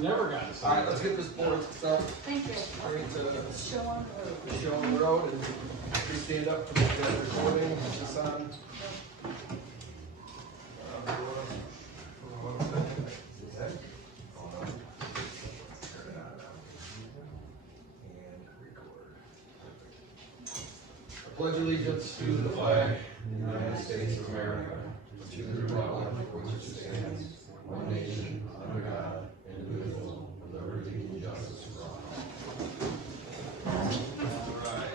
Never got to Alright, let's get this board stuff. Thank you. Bring to Show on the road. the show on the road and please stand up for the recording. Put this on. I pledge allegiance to the flag of the United States of America, to the republic for which it stands, one nation, under God, indivisible, with liberty and justice for all. Alright.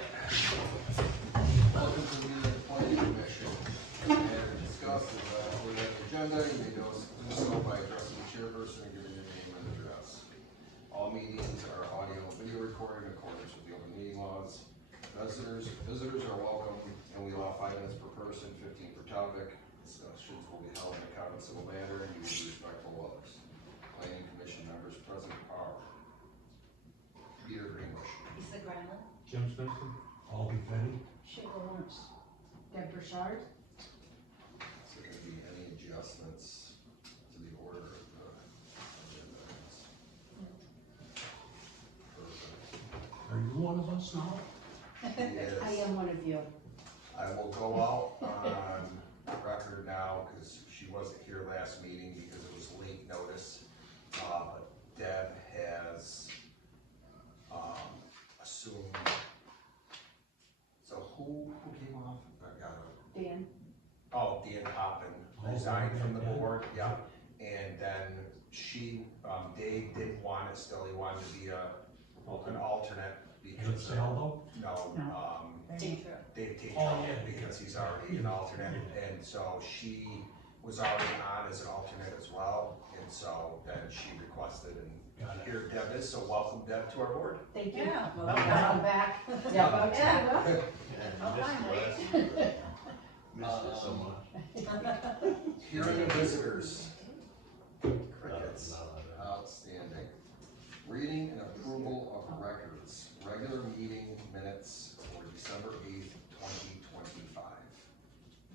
Welcome to the Planning Commission. And to discuss is, we have an agenda, you may do so by addressing the chairperson and giving your name and address. All meetings are audio and video recorded in accordance with the open meeting laws. Visitors are welcome, and we allow 5 minutes per person, 15 per topic. Discussions will be held in a common civil manner, and you will be respectful of others. Planning Commission members present are Peter Greenbush, Lisa Granlund. Jim Spencer? Albie Fenny. Sheila Lawrence. Deb Burchard. is there going to be any adjustments to the order of the agenda? Are you one of us now? Yes. I am one of you. I will go out on record now, because she wasn't here last meeting because it was late notice. But Deb has, assumed, so who came off? I got it. Dan. Oh, Dan Hoppin resigned from the board, yeah. And then she, Dave didn't want it still, he wanted to be an alternate. Is it Because, Saldo? no, Dave. Dave Tate, Oh, yeah. because he's already an alternate, and so she was already on as an alternate as well, and so then she requested, and Got it. here Deb is, so welcome Deb to our board. Thank you. Yeah. Well, I'm back. Yeah. Missed it so much. Hearing of visitors. Crickets. Outstanding. Reading and approval of records. Regular meeting minutes for December 8th, 2025.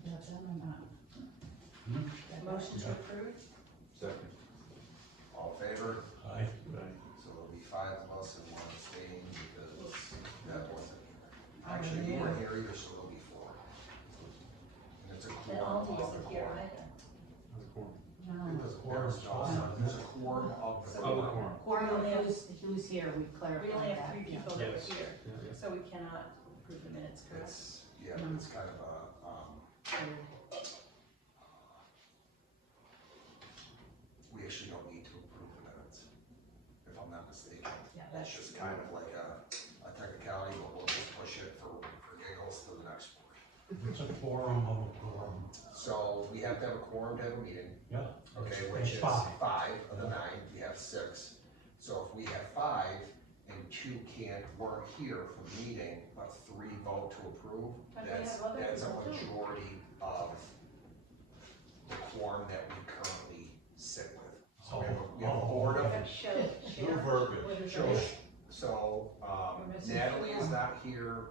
That's on my mind. Motion to approve? Second. All in favor? Aye. So there'll be 5 of us and 1 abstaining because that wasn't here. Actually, you weren't here either, so there'll be 4. And it's a And quorum Aldi of the isn't here quorum. either. No. There's a quorum of the quorum. Quorum of who's here, we clarified We only have that. 3 Yeah. people that were Yes. here, Yeah. so we cannot approve the minutes, correct? It's, yeah, it's kind of a, we actually don't need to approve the minutes, if I'm not mistaken. Yeah, That's just kind of like a technicality, but we'll just push it for giggles to the next board. It's a quorum of a quorum. So we have to have a quorum to have a meeting, Yeah. okay, It's which is 5. 5 of the 9, we have 6. So if we have 5 and 2 weren't here for the meeting, but 3 vote to approve, But we that's have other a people too. majority of the quorum that we currently sit with. So we have a board of, But show, share. verbiage. What is Show. it? so, We're missing Natalie is one. not here,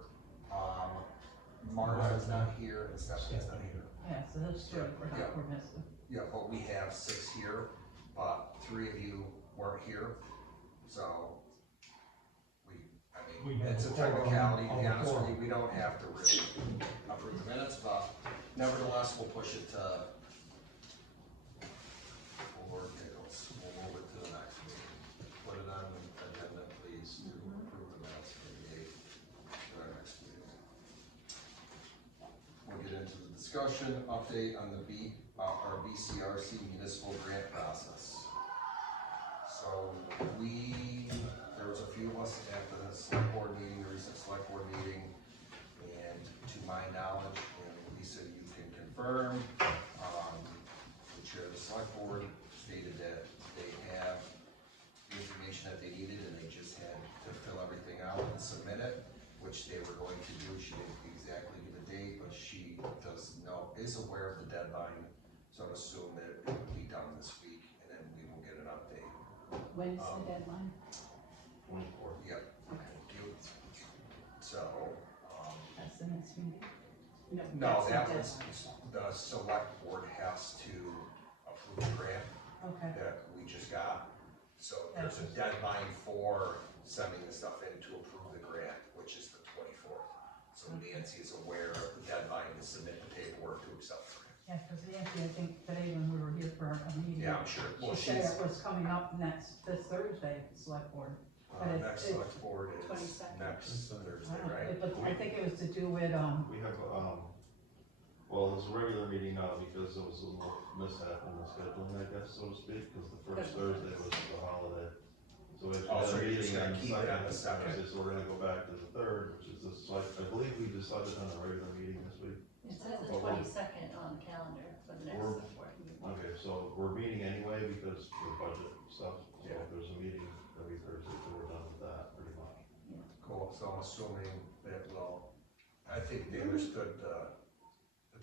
Marta is not here, and Stephanie's not here. Yeah, so those 3 Yeah. we're missing. Yeah, but we have 6 here, but 3 of you weren't here, so We have it's a a quorum technicality, to be of a honest with you, quorum. we don't have to really approve the minutes, but nevertheless, we'll push it to Lord Nichols, we'll move it to the next meeting. Put it on the agenda, please, to approve the minutes for the date for our next meeting. We'll get into the discussion, update on the our BCRC municipal grant process. So there was a few of us at the select board meeting, the recent select board meeting, and to my knowledge, and Lisa, you can confirm, the chair of the select board stated that they have the information that they needed and they just had to fill everything out and submit it, which they were going to do. She didn't exactly give a date, but she is aware of the deadline, so I'd assume that it would be done this week, and then we will get an update. When's the deadline? 24. Yep. Okay. Thank you. So, That's the next meeting? no, that's the that was, deadline. the select board has to approve the grant Okay. that we just got. So That there's a deadline for sending the stuff in to approve the grant, which is the 24th. So Nancy is aware of the deadline to submit the paperwork to accept the grant. Yeah, because Nancy, I think today when we were here for a meeting. Yeah, I'm sure. Well, She said she's, it was coming up this Thursday, the select board. next select board is 22nd. next Thursday, I right? don't know, but I think it was to do with, We have, well, it's a regular meeting now because there was a little mishap in the scheduling, I guess, so to speak, because the first Thursday was the holiday. So we Oh, had so a you're just meeting gonna on the keep it on the second, second. so we're gonna go back to the third, which is this, so I believe we decided on a regular meeting this week. It says the But we're- 22nd on the calendar for the next We're- select board meeting. Okay, so we're meeting anyway because of budget stuff, so Yeah. if there's a meeting every Thursday, so we're done with that pretty much. Cool, so I'm assuming that will, I think they understood the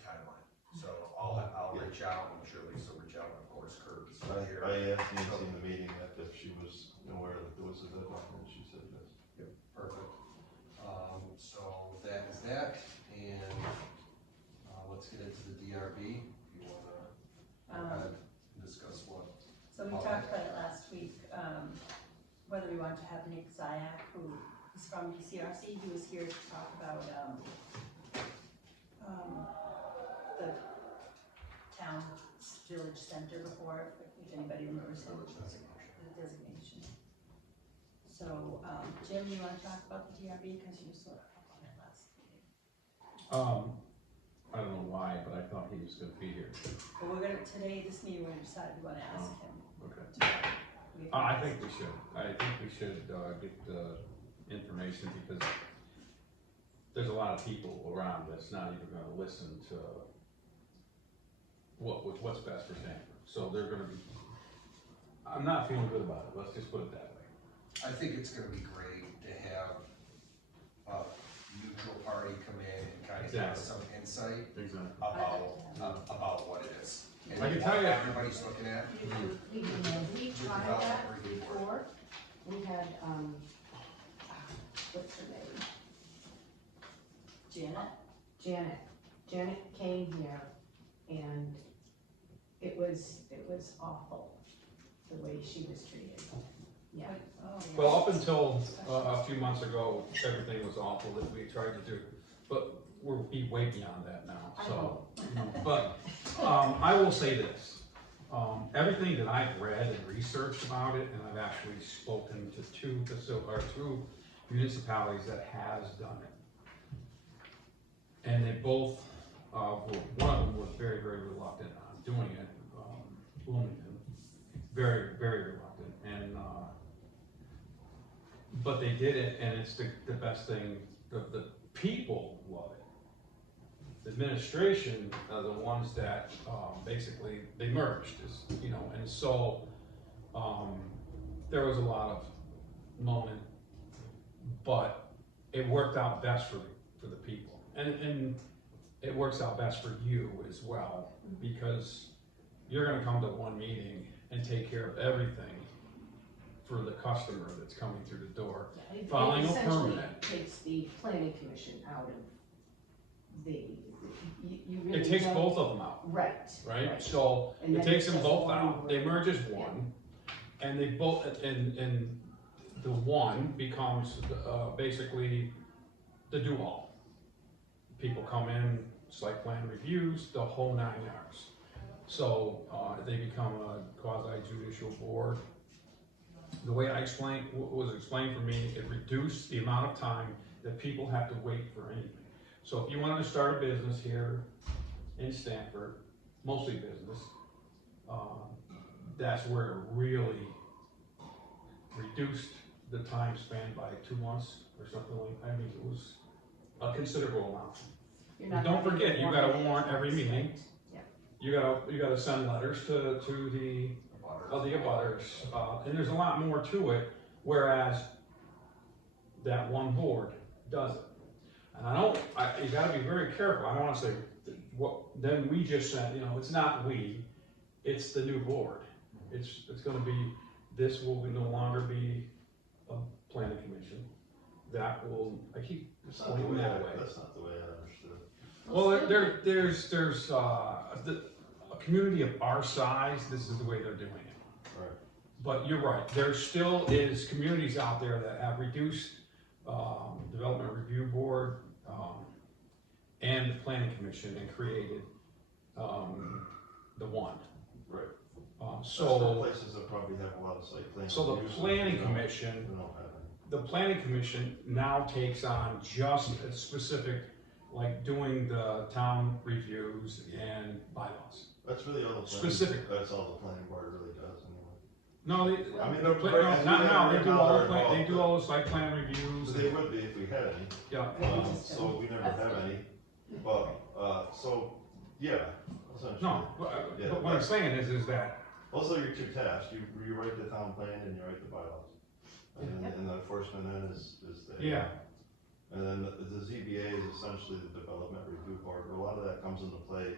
timeline. So I'll reach out, I'm sure Lisa will reach out, and of course Kurt is here. I asked Nancy in the meeting that if she was aware that there was a deadline, and she said yes. Perfect. So that is that, and, let's get into the DRB, if you wanna, go ahead and discuss what. So we talked about it last week, whether we want to have Nick Zaiac, who is from BCRC, he was here to talk about, the town village center before, if anybody remembers it, the designation. So, Jim, you wanna talk about the DRB, cause you sort of up on it last meeting? I don't know why, but I thought he was gonna be here. But we're gonna, today, this meeting, we're gonna decide we wanna ask him. Okay. to- I think we should. I think we should, get the information because there's a lot of people around that's not even gonna listen to what's best for Stamford. So they're gonna be, I'm not feeling good about it. Let's just put it that way. I think it's gonna be great to have a neutral party come in and kind of give us some insight Exactly. about what it is. And I can what tell you- everybody's looking at. we tried that before. We had, what's her name? Janet? Janet came here and it was awful, the way she was treated. Yeah. Oh, yeah. Well, up until a few months ago, everything was awful that we tried to do, but we're way beyond that now, I so. But, I will say this, everything that I've read and researched about it, and I've actually spoken to two municipalities that has done it. And they both, one of them was very, very reluctant on doing it, Bloomington, very, very reluctant, and, but they did it, and it's the best thing, the people love it. The administration are the ones that, basically, they merged, and so, there was a lot of moaning, but it worked out best for the people. And it works out best for you as well, because you're gonna come to one meeting and take care of everything for the customer that's coming through the door. It Filing a essentially permit. takes the planning commission out of the, you really. It takes don't- both of them out, Right. right? So And it then takes it's them just both one out, they word. merge as one, and they both, and the one becomes, basically the do-all. People come in, site plan reviews, the whole 9 yards. So, they become a quasi-judicial board. The way was explained for me, it reduced the amount of time that people have to wait for anything. So if you wanted to start a business here in Stamford, mostly business, that's where it really reduced the time span by 2 months or something like, I mean, it was a considerable amount. You're not Don't having to forget, you gotta warn warn every it. meeting. Yeah. You gotta send letters to the abutters, and there's a lot more to it, whereas that one board does it. And you gotta be very careful, I don't wanna say, then we just said, it's not we, it's the new board. It's gonna be, this will no longer be a planning commission, that will, I keep That's not the pointing way that way. That's not the way I understood it. Well, there's a community of our size, this is the way they're doing it. Right. But you're right, there still is communities out there that have reduced, Development Review Board, and the Planning Commission and created, the one. Right. Um, There's still so, places that probably have a lot of site plan. so the reviews, Planning we don't- Commission, We don't have any. the Planning Commission now takes on just a specific, like doing the town reviews and bylaws. That's really all the Specific. That's all the planning board really does anyway. No, they, I mean, no, they're- not now, they do all the, they're they involved, do all the site plan reviews. So they would be if we had any. Yeah, So we never have any, but, so, yeah, essentially. no, Yeah, but what I'm saying is that, Those are your two tasks, you write the town plan and you write the bylaws. And the enforcement end is the. yeah, And then the ZBA is essentially the development review board, where a lot of that comes into play.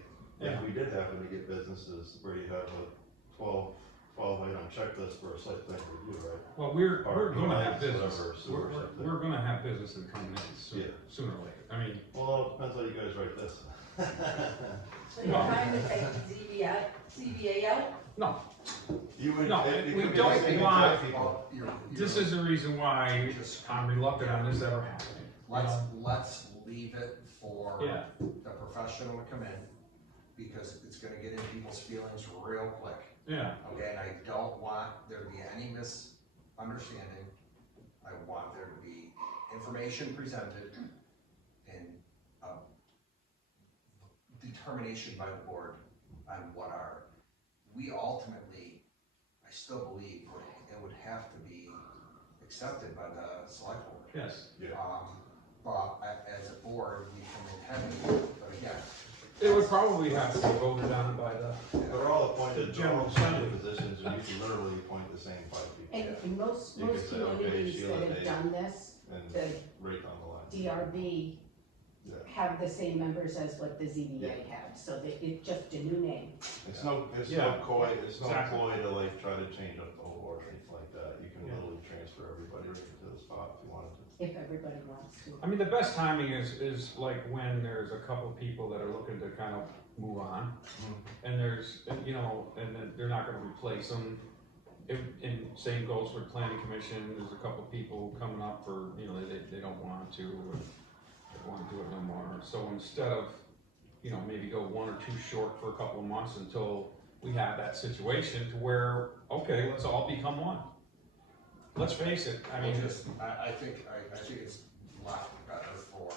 Yeah. If we did happen to get businesses where you have a 12 item checklist for a site plan review, right? well, we're Or gonna have whatever, business, sewer or something. we're gonna have businesses coming in Yeah. sooner or later, I mean, Well, it depends how you guys write this. So you're trying to take ZBA out? no, You would. No, it we could be don't the same want- exact people. Well, this is the reason why I'm reluctant on this ever happening. you know? Let's leave it for Yeah. the professional to come in, because it's gonna get in people's feelings real quick. Yeah, Okay, and I don't want there to be any misunderstanding. I want there to be information presented and determination by the board on what we ultimately, I still believe, it would have to be accepted by the select board. yes, But as a board, we come in heavy, but again, it would probably have to be voted on by the, They're all appointed, The they're all general appointed positions, and you can literally appoint the same 5 people. And most, You could most say, okay, communities Sheila, that have Dave. done this, And the right on the line. DRB Yeah. have the same members as what the ZBA have, so that it's just a new name. It's no Yeah. ploy, it's no Exactly. ploy to like try to change up the whole board or anything like that. You can Yeah. literally transfer everybody right into the spot if you wanted to. If everybody wants to. I mean, the best timing is like when there's a couple people that are looking to kind of move on. And there's, you know, and then they're not gonna replace them. And same goes with planning commission, there's a couple people coming up for, you know, they don't want to, or they don't wanna do it no more. So instead of, you know, maybe go 1 or 2 short for a couple of months until we have that situation to where, okay, let's all become one. Let's face it, I mean, I think it's a lot better for,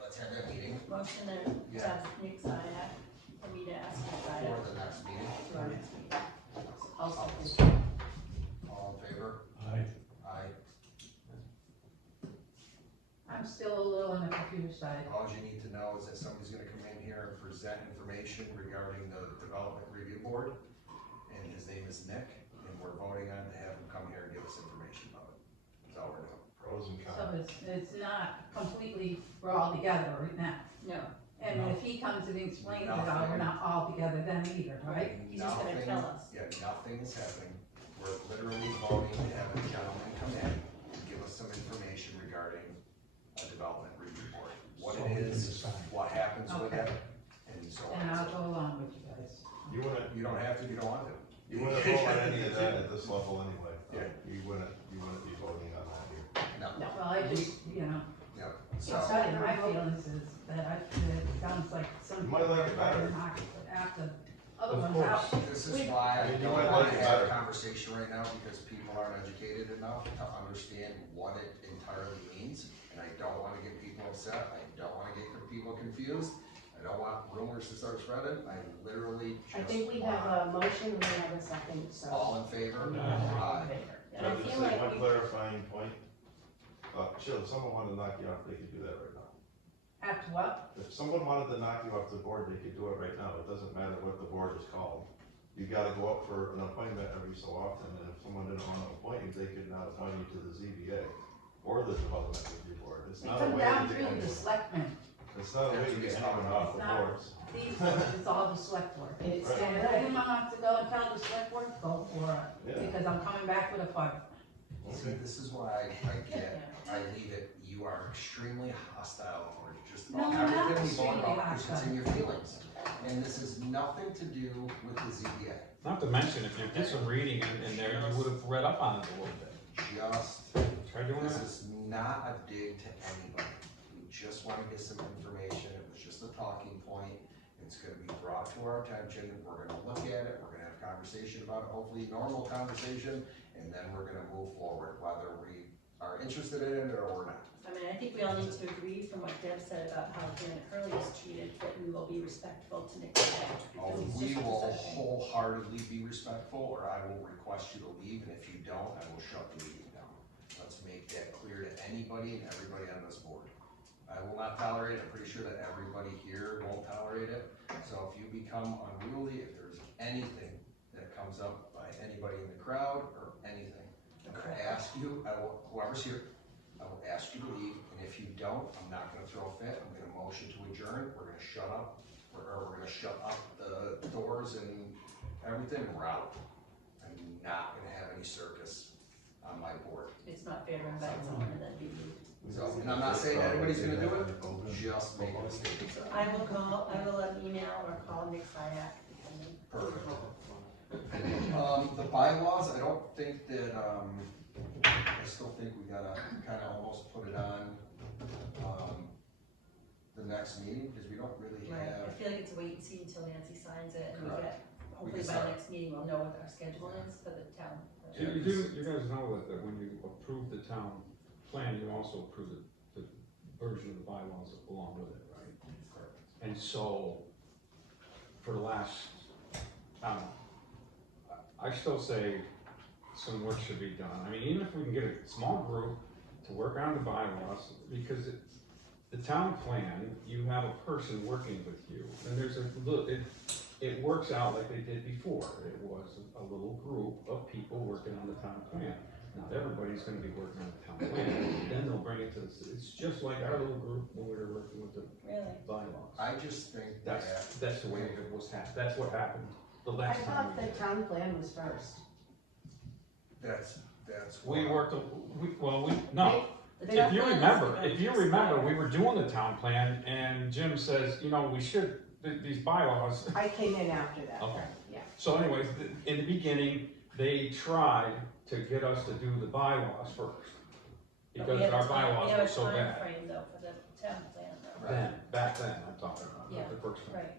let's have that meeting Motion to Yeah. ask Nick Zaiac, for me to ask Nick Zaiac for the next meeting. to our next meeting. Also, it's- All in favor? Aye. Aye. I'm still a little on the confused side. All you need to know is that somebody's gonna come in here and present information regarding the development review board, and his name is Nick, and we're voting on to have him come here and give us information about it. That's all we're doing. Pros and So cons. it's not completely, we're all together right now. No, And if he comes and explains it all, we're not all together then either, right? he's just gonna Nothing- tell us. Yeah, nothing is happening. We're literally voting to have a gentleman come in and give us some information regarding a development review board. What So it we can is, decide. what happens with Okay. it, and so And I'll on. go along with you guys. You wouldn't, You don't have to, you don't want to. you wouldn't vote on any of that at this level anyway. Yeah. You wouldn't be voting on that here. No, Well, I just, you know, no, so so, my feelings is that it sounds like some You might people like are it trying better. to knock it after other Of ones out. this is why I You don't might wanna like it have a better. conversation right now, because people aren't educated enough to understand what it entirely means. And I don't wanna get people upset, I don't wanna get people confused, I don't want rumors to start spreading, I literally just I think we have a motion, we have a second, so. All in favor? No. Aye. And I Can I just feel say like one we, clarifying point? Sheila, if someone wanted to knock you off, they could do that right now. After what? If someone wanted to knock you off the board, they could do it right now. It doesn't matter what the board is called. You gotta go up for an appointment every so often, and if someone didn't want to appoint you, they could not appoint you to the ZBA or the Development Review Board. It's It not a comes way down to get through the anyone. selectmen. It's not a way to get anyone off the It's not- boards. These boards, it's all the select board. It's Right. And if anyone wants to go and tell the select board, go for it, Yeah. because I'm coming back with a fight. See, this is why I leave it, you are extremely hostile towards just No, about I'm not everything we brought extremely up, because it's hostile. in your feelings. And this has nothing to do with the ZBA. Not to mention, if you did some reading in there, you would have read up on it a little bit. Just, Try doing this that. is not a dig to anybody. We just wanna get some information, it was just a talking point. It's gonna be brought to our attention, we're gonna look at it, we're gonna have a conversation about it, hopefully normal conversation, and then we're gonna move forward, whether we are interested in it or not. I mean, I think we all need to agree from what Deb said about how Janet Curley was treated, that we will be respectful to Nick Zaiac, because he's We just will such a- wholeheartedly be respectful, or I will request you to leave, and if you don't, I will shut the meeting down. Let's make that clear to anybody and everybody on this board. I will not tolerate it, I'm pretty sure that everybody here won't tolerate it. So if you become unruly, if there's anything that comes up by anybody in the crowd or anything, I'm gonna ask you, whoever's here, I will ask you to leave, and if you don't, I'm not gonna throw a fit, I'm gonna motion to adjourn, we're gonna shut up, or we're gonna shut up the doors and everything, we're out. I'm not gonna have any circus on my board. It's not fair to invite someone and then be rude. So, and I'm not saying everybody's gonna do it, just make a mistake. So I will email or call Nick Zaiac, depending. Perfect. The bylaws, I don't think that, I still think we gotta kinda almost put it on, the next meeting, cause we don't really Right, I have. feel like it's a wait and see until Nancy signs it, and we Correct. get, hopefully can by start. next meeting, we'll know what our schedule is for the town. You guys know that when you approve the town plan, you also approve the version of the bylaws along with it, right? And so, for the last, I don't know, I still say some work should be done. I mean, even if we can get a small group to work on the bylaws, because the town plan, you have a person working with you, and there's a little, it works out like they did before. It was a little group of people working on the town plan. Not everybody's gonna be working on the town plan, then they'll bring it to the, it's just like our little group when we were working with the Really? bylaws. I just think that, That's the way it was that's what happened the I last time. thought the town plan was first. that's We what- worked, no, The if town you plan is remember, gonna if you expire. remember, we were doing the town plan and Jim says, we should, these bylaws. I came in after that. Okay. Yeah. So anyways, in the beginning, they tried to get us to do the bylaws first. But we Because have a our time- bylaws were so We have a bad. time frame though for the town plan though. Then, back then, I'm talking about, Yeah, not the first one. Right,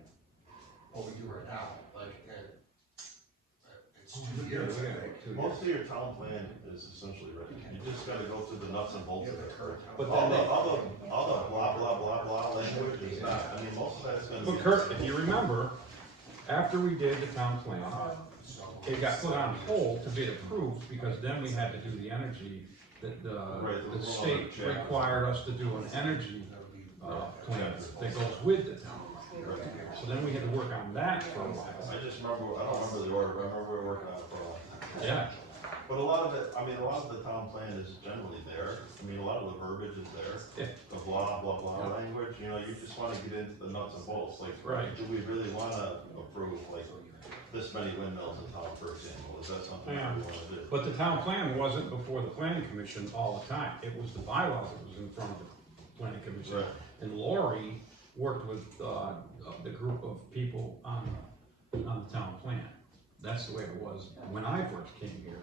what we do right now, like, it's Yeah, 2 years, we I got think. 2 years. Most of your town plan is essentially written, you just gotta go through the nuts and bolts Yeah, of the it. current town. But All then the blah, blah, blah, blah language is not, I mean, most of that's gonna be. But Kurt, if you remember, after we did the town plan, So- it got put on hold to be approved, because then we had to do the energy, the state required us to do an energy, plan that goes with the town. So then we had to work on that for a while. I just remember, I don't remember the order, but I remember we were working on it for a while. Yeah, But a lot of it, I mean, a lot of the town plan is generally there, I mean, a lot of the verbiage is there. Yeah. The blah, blah, blah language, you just wanna get into the nuts and bolts, like, Right. do we really wanna approve, like, this many windmills in town, for example, is that something that we wanna do? but the town plan wasn't before the planning commission all the time. It was the bylaws that was in front of the planning commission. Right. And Lori worked with, the group of people on the town plan. That's the way it was when I first came here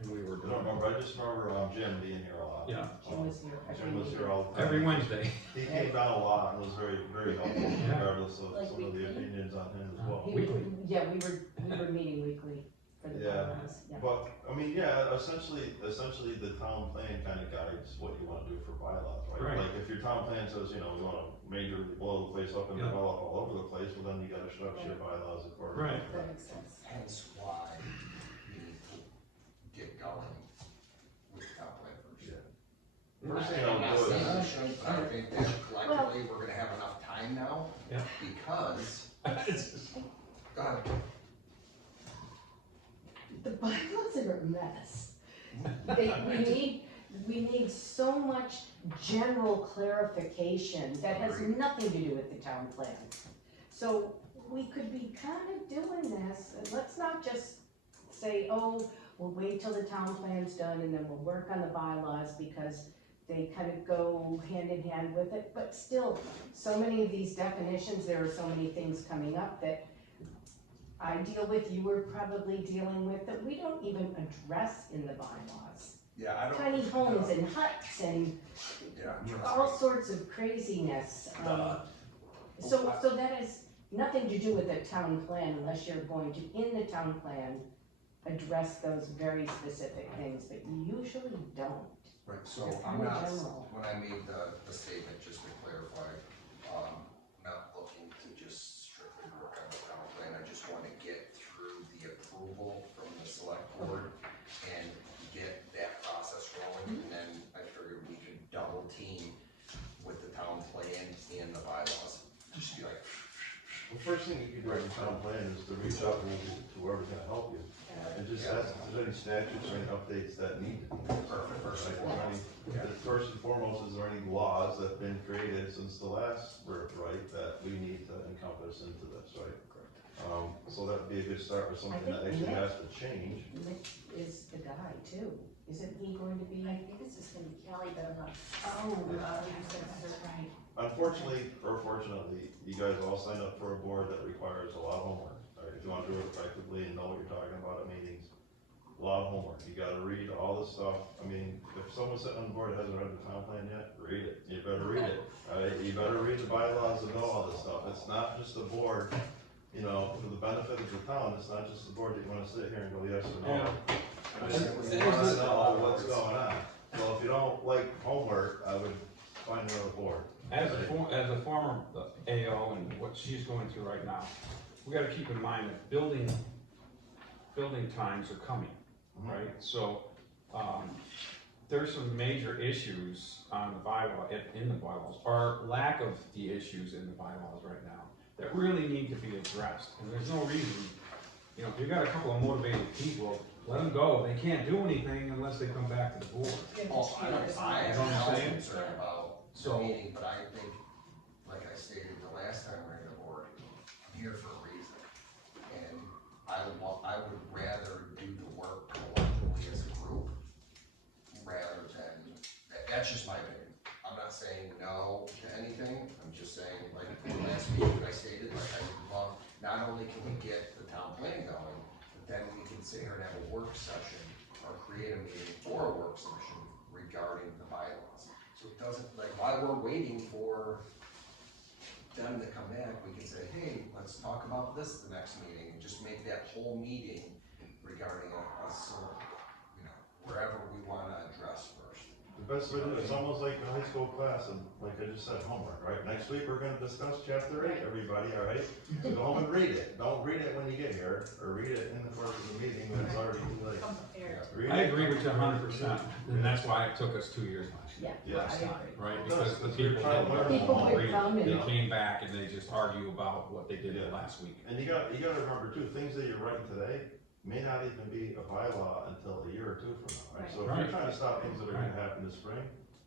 and we were I doing don't it. remember, I just remember, Jim being here a lot. Yeah. Jim was here. Jim was here all the time. Every Wednesday. He came down a lot and was very, very helpful, regardless of Like some of the weekly? opinions on him as well. He Weekly. Yeah, we were meeting weekly for the Yeah. bylaws, yeah. But, I mean, yeah, essentially, the town plan kind of guides what you wanna do for bylaws, right? Right. Like, if your town plan says, we wanna majorly blow the place up and Yeah. develop all over the place, well, then you gotta structure your bylaws accordingly. Right. that makes sense. Hence why we need to get going with the town plan first. Yeah. First thing I'm I'll not do saying we is, shouldn't, but I think that collectively, we're gonna have enough time now. Yeah. Because, go ahead. The bylaws are a mess. We need so much general clarification that has Agreed. nothing to do with the town plan. So we could be kind of doing this, and let's not just say, oh, we'll wait till the town plan's done and then we'll work on the bylaws because they kind of go hand in hand with it, but still, so many of these definitions, there are so many things coming up that I deal with, you were probably dealing with, that we don't even address in the bylaws. Yeah, I don't. Tiny homes and huts and Yeah, all sorts of craziness. So that has nothing to do with the town plan unless you're going to, in the town plan, address those very specific things, but you usually don't. Right, so They're I'm kinda not, general. when I made the statement, just to clarify, not looking to just strictly work on the town plan, I just wanna get through the approval from the select board and get that process rolling, and then I figured we could double team with the town plan and the bylaws. Just be like, The first thing you can do in the town plan is to reach out to whoever's gonna help you, and just ask if there's any statutes or any updates that need to be. perfect, first and Right, foremost. First and foremost, is there any laws that have been created since the last birthright that we need to encompass into this, right? So that'd be a good start with something that actually has to change. Nick is the guy too, isn't he going to be? I think it's just gonna be Kelly, but I'm not. Oh, Right. Unfortunately, or fortunately, you guys all signed up for a board that requires a lot of homework, right? If you wanna do it effectively and know what you're talking about at meetings, a lot of homework, you gotta read all this stuff. I mean, if someone's sitting on the board that hasn't read the town plan yet, read it, you better read it, alright? You better read the bylaws and know all this stuff, it's not just a board, you know, for the benefit of the town, it's not just a board that you wanna sit here and go yes or no. Yeah. You wanna know what's going on, so if you don't like homework, I would find another board. As a former AO and what she's going through right now, we gotta keep in mind that building times are coming, right? So, there's some major issues on the bylaw, in the bylaws, or lack of the issues in the bylaws right now, that really need to be addressed, and there's no reason, you know, if you've got a couple of motivated people, let them go, they can't do anything unless they come back to the board. Oh, I You have know what I'm no saying? concern about the So- meeting, but I think, like I stated the last time we were in the board, I'm here for a reason. And I would rather do the work collectively as a group, rather than, that's just my opinion. I'm not saying no to anything, I'm just saying, like, last meeting I stated, like, I would love, not only can we get the town plan going, but then we can sit here and have a work session, or create a meeting for a work session regarding the bylaws. So it doesn't, like, while we're waiting for them to come back, we can say, hey, let's talk about this the next meeting, and just make that whole meeting regarding you know, wherever we wanna address first. The best way to do it, it's almost like a high school class, and like I just said, homework, right? Next week, we're gonna discuss chapter 8, everybody, alright? So go home and read it, don't read it when you get here, or read it in the course of the meeting when it's already too late. Come prepared. Read I it. agree with you 100%, and that's why it took us 2 years last year. Yeah, Yes. I agree. Right, because the Because we're people trying to didn't learn learn People all would read come it. and- They came back and they just argue about what they did Yeah. last week. And you gotta remember too, things that you're writing today may not even be a bylaw until a year or two from now, right? So if Right. you're trying to stop things that are gonna happen this spring,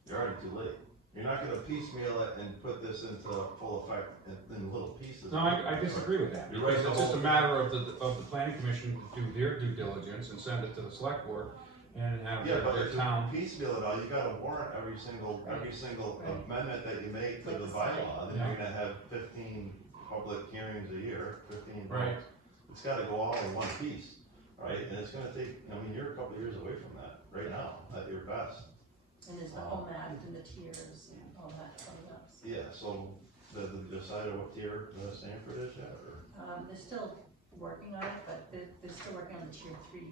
you're already too late. You're not gonna piecemeal it and put this into full effect in little pieces. No, I disagree with that, You're right, because the it's just a whole- matter of the planning commission to do their due diligence and send it to the select board and have Yeah, but their if you town. piecemeal it all, you gotta warrant every single Right. amendment that you make to Like the the sign. bylaw, then you're gonna have 15 public hearings a year, 15 Right. votes. It's gotta go all in one piece, right? And it's gonna take, I mean, you're a couple years away from that, right now, at your best. And there's the home act and the tiers and all that coming up. Yeah, so, the decided what tier Stamford is yet, or? They're still working on it, but they're still working on the tier 3.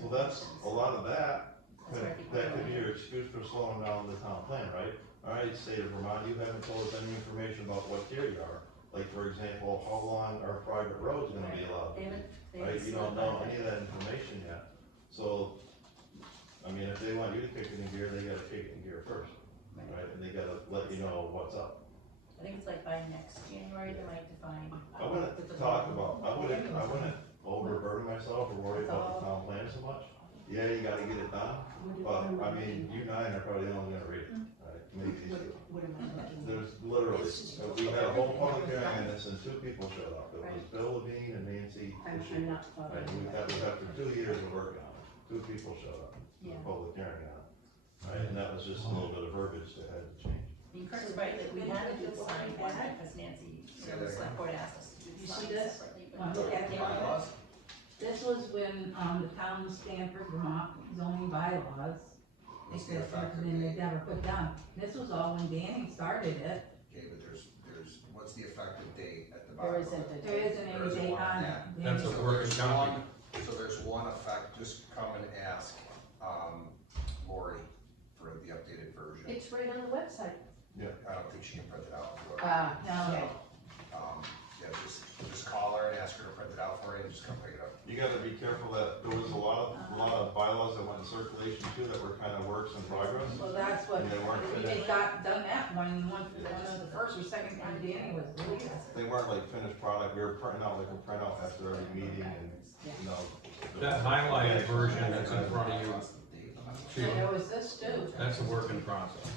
So that's, a lot of that, That's where I think that we're could be going. your excuse for slowing down the town plan, right? Alright, state of Vermont, you haven't told us any information about what tier you are. Like, for example, how long are private roads gonna be allowed? They haven't, Right, you don't know any of that information yet. So, I mean, if they want you to kick it in gear, they gotta kick it in gear first, right? And they gotta let you know what's up. I think it's like by next January, they might define. I wouldn't talk about, I wouldn't overburden myself or worry about the town plan so much. Yeah, you gotta get it done, but, I mean, you nine are probably the only gonna read it, right? Maybe these two. What am I looking at? There's literally, we had a whole public hearing on this and 2 people showed up. It was Right. Bill Levine and Nancy. I'm Fisher. not And following. we've had, after 2 years of working on it. 2 people showed up, for Yeah. the public hearing on it, right, and that was just a little bit of verbiage that had to change. And Kurt's right, like, we had to do the sign one, because Nancy, the select board asked us to do the You sign see this? separately. Want to look at the Bylaws? This was when, the town of Stamford, Vermont zoning bylaws, What's the existed, effective and they date? never put down. This was all when Danny started it. Okay, but there's, what's the effective date at the There bottom? of isn't it? a There isn't There any isn't date one on on it. that. That's Danny- a working there's copy. So there's one effect, just come and ask, Lori for the updated version. It's right on the website. I don't think she can print it out. No. Okay. Yeah, just call her and ask her to print it out for you and just come pick it up. You gotta be careful that there was a lot of bylaws that went in circulation too that were kind of works in progress. Well, that's what, They weren't we finished. just got done that one of the first or second time Danny was released. They weren't like finished product, we were printing out like a printout after every meeting and, you know. That highlighted version that's in front of you, And there was this too. that's a work in process.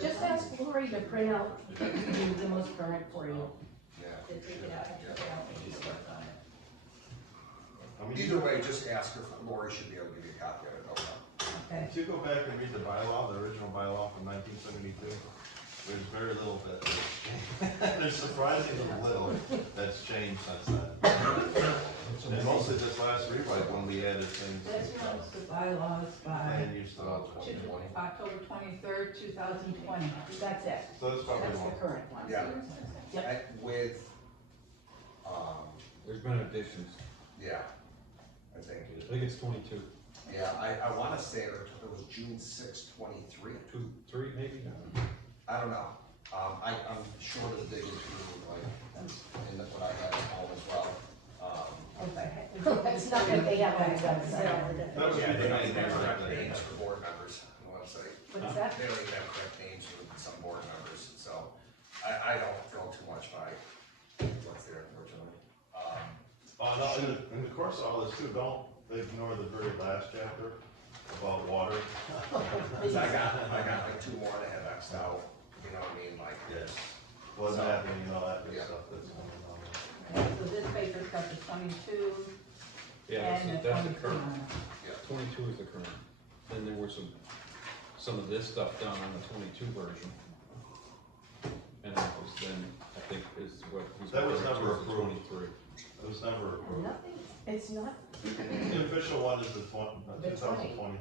Just ask Lori to print out the most current for you. Yeah. To take it out, to take it out, and just work on it. I mean, Either way, just ask her, Lori should be able to give you a copy of it, no problem. Okay. if you go back and read the bylaw, the original bylaw from 1972, there's very little that, there's surprisingly little that's changed since then. And mostly this last rewrite when we added things. This one's the bylaws by And you still, October 23rd, 2020. That's it. so that's probably That's one. the current one. Yeah. Yep. With, There's been additions. yeah, I think, I think it's 22, yeah, I wanna say it was June 6, 23. 2, 3 maybe? I don't know. I'm sure of digging through, like, in what I had at home as well. It's not gonna be up on the website. That would be Yeah, the they don't main even have thing right correct there. names for board members on the website. What's that? They don't even have correct names for some board members, so I don't go too much by what's there, unfortunately. No, in the course of all this too, don't ignore the very last chapter about water. Cause I got like 2 more that have X'd out, you know what I mean, like. Yes. What's happening, you know, that good Yeah. stuff that's going on. So this paper's got the 22 Yeah, and the that's the 23 current. on it. 22 is the current. Then there was some of this stuff done on the 22 version. And that was then, I think, is what he's. That was referring to never as the approved. 23. It was never approved. Nothing, it's not, The official one is the 2020.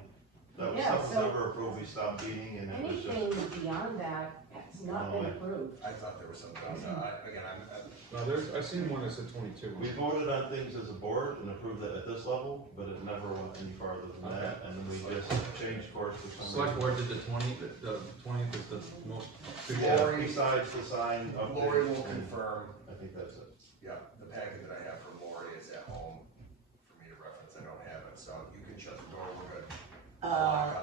That was, Yeah, that was so- never approved, we stopped meeting and it was just. anything beyond that has not been approved. I thought there was something else, again, I'm, No, I seen one that said 22. We voted on things as a board and approved it at this level, but it never went any farther than that, and then we just changed course for some Select reason. board did the 20th, the 20th is the most. Yeah, besides the sign update. Lori will and confirm, I think that's it. yeah, the packet that I have for Lori is at home for me to reference, I don't have it, so you can shut the door, we're good.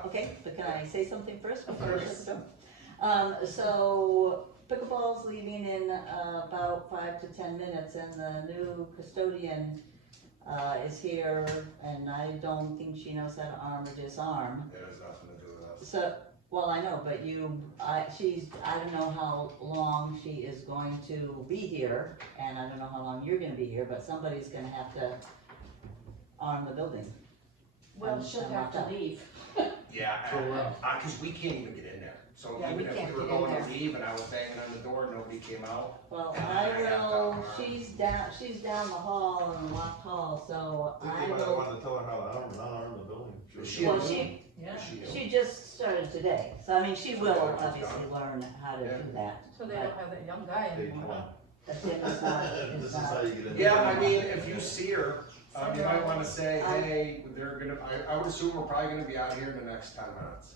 Okay, but can I say something first before I shut the door? So pickleball's leaving in about 5 to 10 minutes, and the new custodian is here, and I don't think she knows how to arm or disarm. It has nothing to do with us. So, well, I know, but I don't know how long she is going to be here, and I don't know how long you're gonna be here, but somebody's gonna have to arm the building. Well, she'll have to leave. Yeah, So, cause we can't even get in there, so Yeah, we even if can't we were get in going to there. leave and I was banging on the door, nobody came out. Well, And I I have to will, arm. she's down the hall in the locked hall, so I I think you might will. want to tell her how to not arm the building. She- Well, she Yeah. just started today, so I mean, she will Oh, she's obviously done. learn how to Yeah. do that. So they don't have that young guy Page anymore. one. But Tim is not, This is is how not. you get in. Yeah, I mean, if you see her, you might wanna say, hey, they're gonna, I would assume we're probably gonna be out here in the next 10 minutes,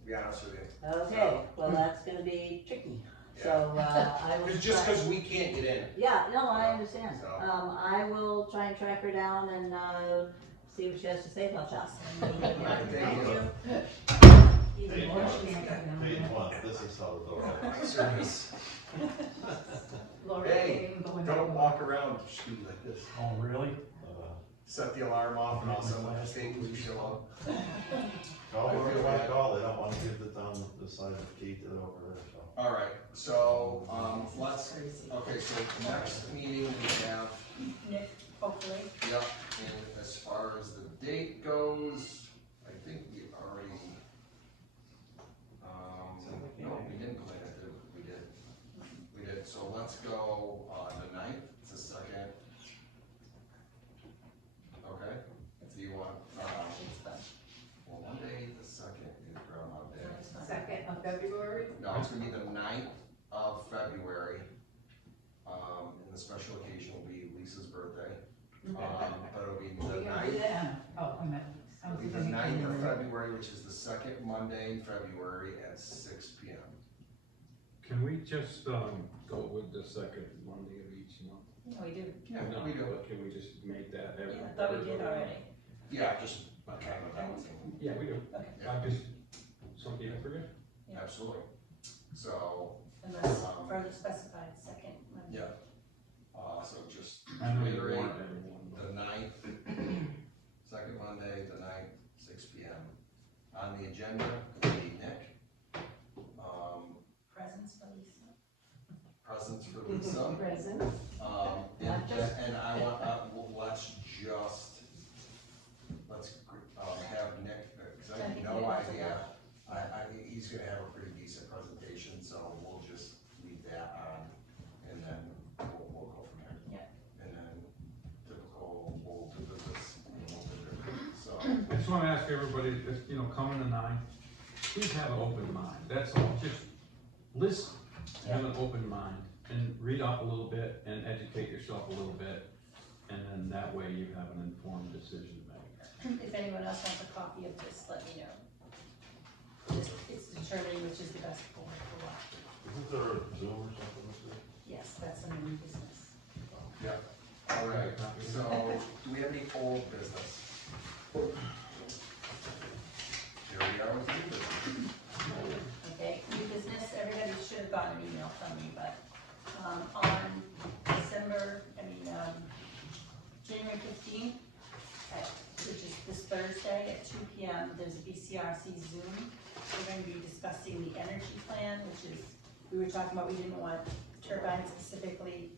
to be honest with you. Okay, well, that's gonna be tricky, so, I will. It's just try- cause we can't get in. Yeah, no, I understand. So- I will try and track her down and, see what she has to say about us. Thank you. Even more she can't get down Page there. one, this is how the door. My service. Lori Hey, can't even go in Don't there. walk around the street like this. Oh, really? Set the alarm off and all of a sudden when the state police show up. Call whoever you want to call, they don't want to give the town the side of the key to over there, so. Alright, so, okay, so next meeting we have, Nick, hopefully. yep, and as far as the date goes, let's go, the 9th, it's the second. Okay, so you want, well, Monday, the second is Groundhog Day. Second of February? No, it's gonna be the 9th of February. And the special occasion will be Lisa's birthday. But it'll be We're the gonna do 9th, that. Oh, I meant. I it'll was be the thinking 9th of January. February, which is the second Monday in February at 6 p.m. Can we just, go with the second Monday of each month? Yeah, we do. Yeah, No, we do. but can we just make that every? Yeah, I thought we did already. Yeah, just kind of balancing. Yeah, we do. Okay. Yeah, I just, some people forget. Yeah. absolutely. So, Unless further specified, second Monday. yeah. So just I know you reiterate, want everyone, but. the 9th, second Monday, the 9th, 6 p.m. On the agenda, will be Nick, Presents for Lisa. presents for Lisa. Present. And, and I want, let's have Nick, because I have no idea. He's gonna have a pretty decent presentation, so we'll just leave that on, and then we'll go from there. Yeah. And then typical, we'll do this, we'll do it, so. I just wanna ask everybody, if, coming to 9, please have an open mind, that's all, just listen, have an open mind, and read up a little bit, and educate yourself a little bit, and then that way you have an informed decision to make. If anyone else wants a copy of this, let me know. It's determining which is the best form for what. Isn't there a Zoom or something this week? Yes, that's under new business. Yeah, all right, so, do we have any old business? Here we are with new business. Okay, new business, everybody should have gotten an email from me, but, on January 15th, which is this Thursday at 2 p.m., there's a BCRC Zoom. We're going to be discussing the energy plan, which is, we were talking about, we didn't want turbines specifically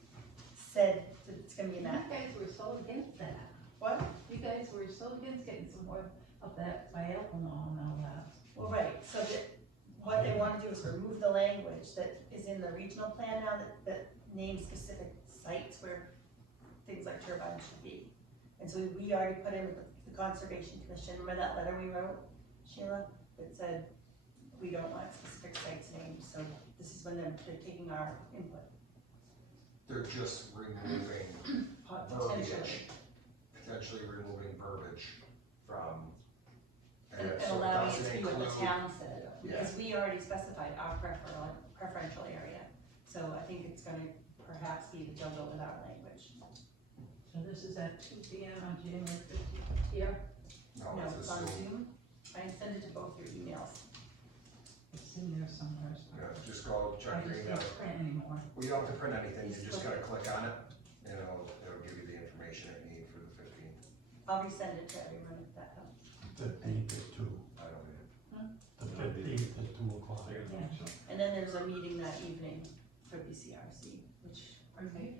said that it's gonna be in You that. guys were so against that. What? You guys were so against getting some more of that by alcohol and all that. Well, right, so that, what they wanna do is remove the language that is in the regional plan now that names specific sites where things like turbines should be. And so we already put in with the Conservation Commission, remember that letter we wrote, Sheila, that said, we don't want specific sites named, so this is when they're taking our input. They're just removing Potentially. potentially removing verbiage from. And so it allowing it doesn't to be what the include- town said, Yeah. because we already specified our preferential area. So I think it's gonna perhaps be the go with our language. So this is at 2 p.m. on January 15th here. No, No, it's it's a on Zoom. Zoom. I send it to both your emails. It's in there somewhere. So Yeah, just go I check your just email. can't print anymore. We don't have to print anything, you just gotta click on it, and it'll give you the information it need for the 15th. I'll resend it to everyone if that helps. 15th is 2. I don't need it. The 15th is 2 o'clock. And then there's a meeting that evening for BCRC, which Okay.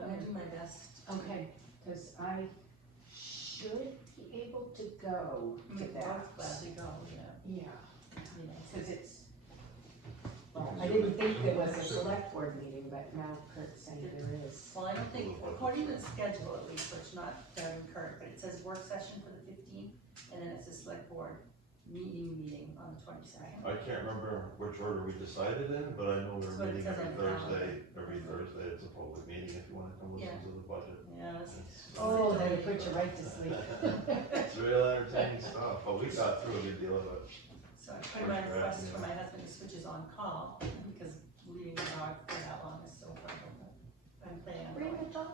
I'm gonna do my best. Okay, because I should be able to go to We'd that. both gladly go, Yeah, you know. because it's, well, I didn't think there was a select board meeting, but now Kurt's saying there is. Well, I don't think, according to the schedule at least, which not Doug and Kurt, but it says work session for the 15th, and then it's a select board meeting on the 22nd. I can't remember which order we decided in, but I know we're That's what it meeting says every on the calendar. Thursday. Every Thursday, it's a public meeting if you wanna come listen to the budget. Yeah, Oh, they put you right to sleep. It's real entertaining stuff, but we got through a good deal of it. so I put in my request for my husband to switch his on call, because leaving the dog for that long is so horrible. I'm planning on Bring going. the dog.